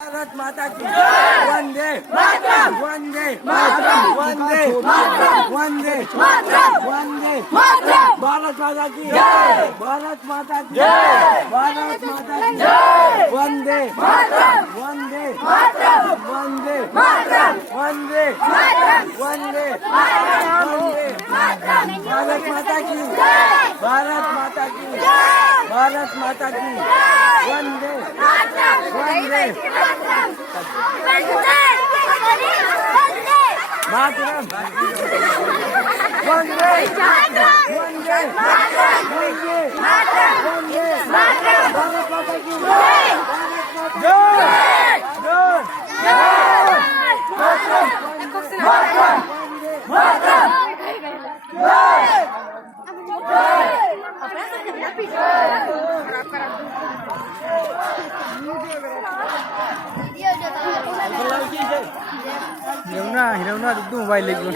भारत माता की वंदे मातरम वंदे मातरम वंदे मातरम वंदे मातरम वंदे मातरम भारत माता की जय भारत माता की जय भारत माता की जय वंदे मातरम वंदे मातरम वंदे मातरम वंदे मातरम वंदे मातरम वंदे मातरम भारत माता की जय भारत माता की जय भारत माता की वंदे मातरम वंदे मातरम वंदे वंदे वंदे वंदे भारत माता की जय जय Hirau na, itu mobile lagi.